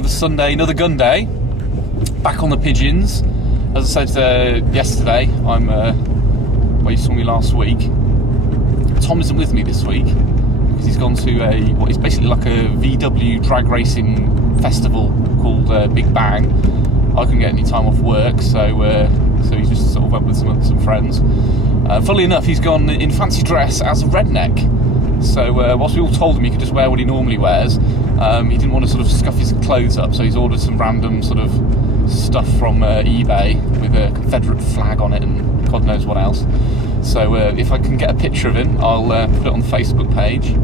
another Sunday, another gun day. Back on the pigeons. As I said yesterday, well, you saw me last week. Tom isn't with me this week because he's gone to what is basically like a VW drag racing festival called Big Bang. I couldn't get any time off work, so he just sort of went with some friends. Funnily enough, he's gone in fancy dress as a redneck. So whilst we all told him he could just wear what he normally wears, he didn't want to sort of scuff his clothes up, so he's ordered some random sort of stuff from eBay with a Confederate flag on it and God knows what else. So if I can get a picture of him, I'll put it on the Facebook page.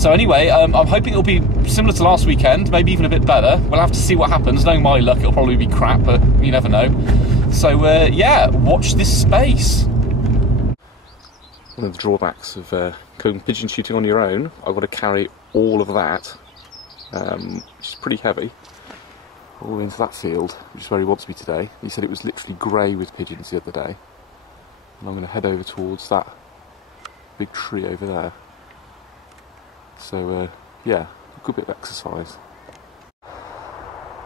So anyway, I'm hoping it'll be similar to last weekend, maybe even a bit better. We'll have to see what happens. Knowing my luck, it'll probably be crap, but you never know. So yeah, watch this space. One of the drawbacks of going pigeon shooting on your own, I've got to carry all of that, which is pretty heavy, all into that field, which is where he wants me today. He said it was literally grey with pigeons the other day. And I'm going to head over towards that big tree over there. So yeah, a good bit of exercise.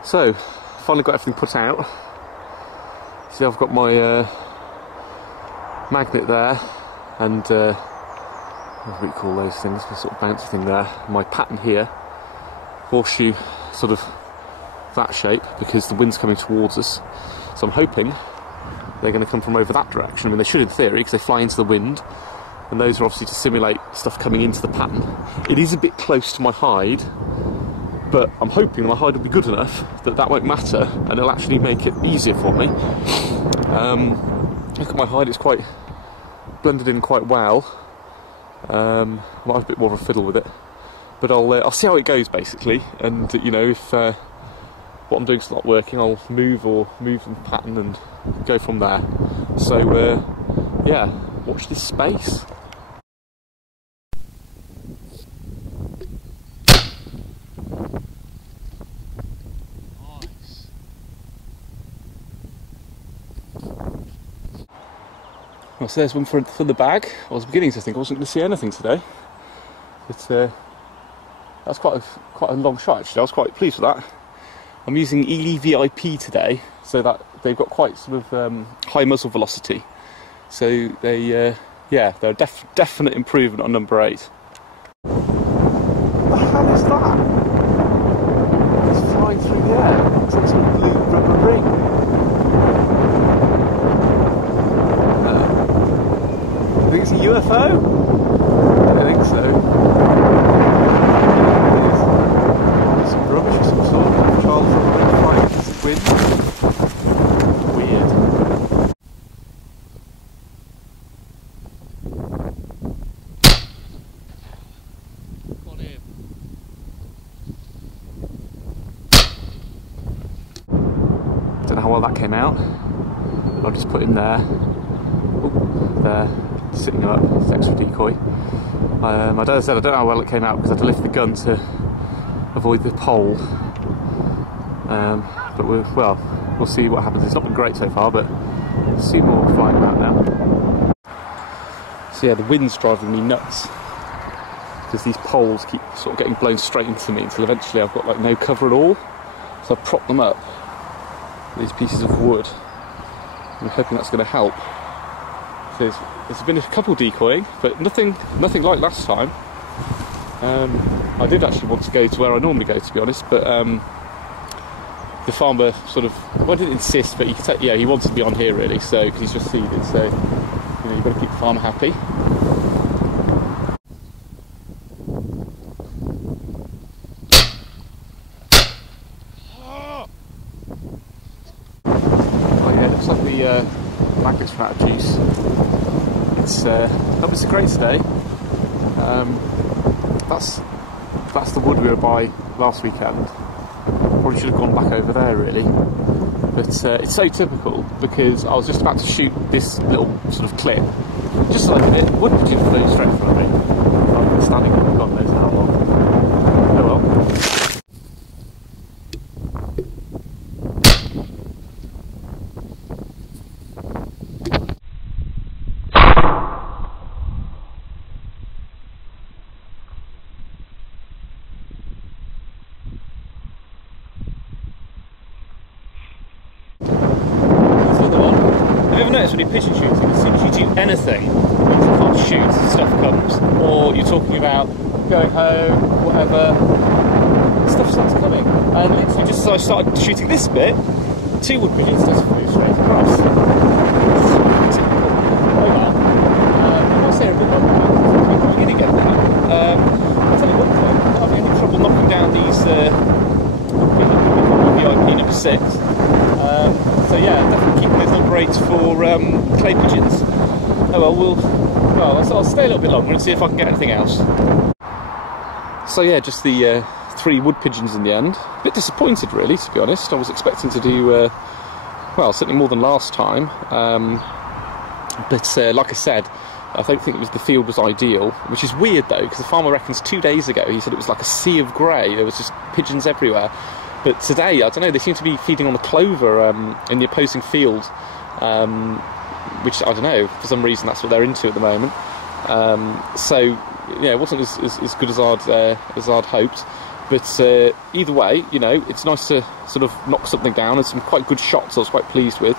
So, finally got everything put out. See, I've got my magnet there, and what do we call those things, the sort of bouncy thing there, my pattern here, horseshoe sort of that shape, because the wind's coming towards us, so I'm hoping they're going to come from over that direction. I mean, they should in theory, because they fly into the wind, and those are obviously to simulate stuff coming into the pattern. It is a bit close to my hide, but I'm hoping my hide will be good enough that that won't matter, and it'll actually make it easier for me. Look at my hide, it's quite blended in quite well. I might have a bit more of a fiddle with it, but I'll see how it goes basically, and you know, if what I'm doing is not working, I'll move the pattern and go from there. So yeah, watch this space. Well, so there's one for the bag. I was beginning to think I wasn't going to see anything today. That's quite a long shot actually. I was quite pleased with that. I'm using Ely VIP today, so that they've got quite sort of high muzzle velocity. So they, yeah, they're a definite improvement on number 8. What the hell is that? It's flying through the air. It's like some blue rubber ring. I think it's a UFO? I think so. It's some rubbish of some sort. A child from a ring flying into the wind. Weird. Got him. Don't know how well that came out. I'll just put in there. Oh, there. Sitting up, it's extra decoy. My dad said I don't know how well it came out because I had to lift the gun to avoid the pole. But we'll see what happens. It's not been great so far, but we'll see more flying about now. So yeah, the wind's driving me nuts because these poles keep sort of getting blown straight into me until eventually I've got like no cover at all. So I've propped them up with these pieces of wood. I'm hoping that's going to help. So there's been a couple decoying, but nothing like last time. I did actually want to go to where I normally go, to be honest, but the farmer sort of, well, didn't insist, but he wanted to be on here really, so because he's just seeded, so you know, you've got to keep the farmer happy. Oh yeah, it looks like the magnet's run out of juice. It's a great day. That's the wood we were by last weekend. Probably should have gone back over there really, but it's so typical because I was just about to shoot this little sort of clip, just like it wood pigeon flew straight in front of me. I've been standing there for God knows how long. Oh well. literally pigeon shooting. As soon as you do anything, you can't shoot, stuff comes. Or you're talking about going home, whatever, stuff starts coming. And literally just as I started shooting this bit, 2 wood pigeons just flew straight across. Oh well. I must say a bit I'm going in again now. I'll tell you one thing, I'm not having any trouble knocking down these VIP number 6. So yeah, definitely keeping those little grates for clay pigeons. Oh well, I'll stay a little bit longer and see if I can get anything else. So yeah, just the 3 wood pigeons in the end. A bit disappointed really, to be honest. I was expecting to do, well, certainly more than last time. But like I said, I don't think the field was ideal, which is weird though, because the farmer reckons 2 days ago he said it was like a sea of grey, there was just pigeons everywhere. But today, I don't know, they seem to be feeding on the clover in the opposing field, which, I don't know, for some reason that's what they're into at the moment. So, yeah, it wasn't as good as I'd hoped. But either way, you know, it's nice to sort of knock something down, and some quite good shots I was quite pleased with.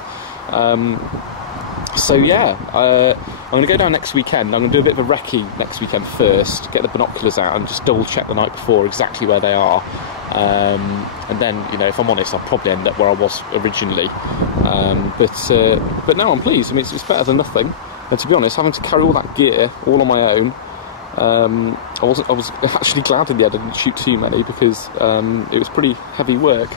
So yeah, I'm going to go down next weekend. I'm going to do a bit of a recce next weekend first, get the binoculars out and just double check the night before exactly where they are. And then, you know, if I'm honest, I'll probably end up where I was originally. But no, I'm pleased. I mean, it's better than nothing. And to be honest, having to carry all that gear all on my own, I was actually glad in the end I didn't shoot too many, because it was pretty heavy work.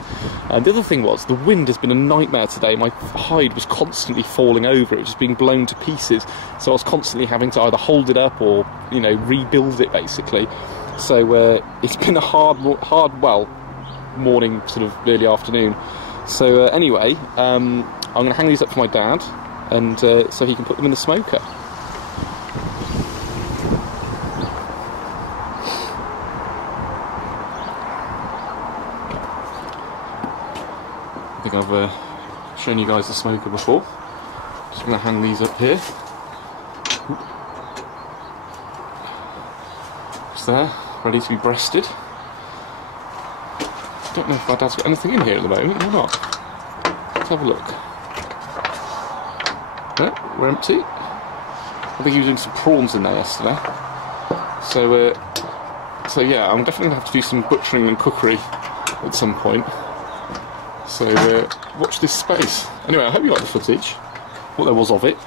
And the other thing was, the wind has been a nightmare today. My hide was constantly falling over, it was just being blown to pieces, so I was constantly having to either hold it up or, you know, rebuild it basically. So it's been a hard morning, sort of early afternoon. So anyway, I'm going to hang these up for my dad, and so he can put them in the smoker. I think I've shown you guys the smoker before. Just going to hang these up here. It's there, ready to be breasted. Don't know if my dad's got anything in here at the moment or not. Let's have a look. No, we're empty. I think he was doing some prawns in there yesterday. So yeah, I'm definitely going to have to do some butchering and cookery at some point. So watch this space. Anyway, I hope you like the footage, what there was of it.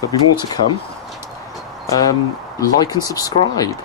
There'll be more to come. Like and subscribe.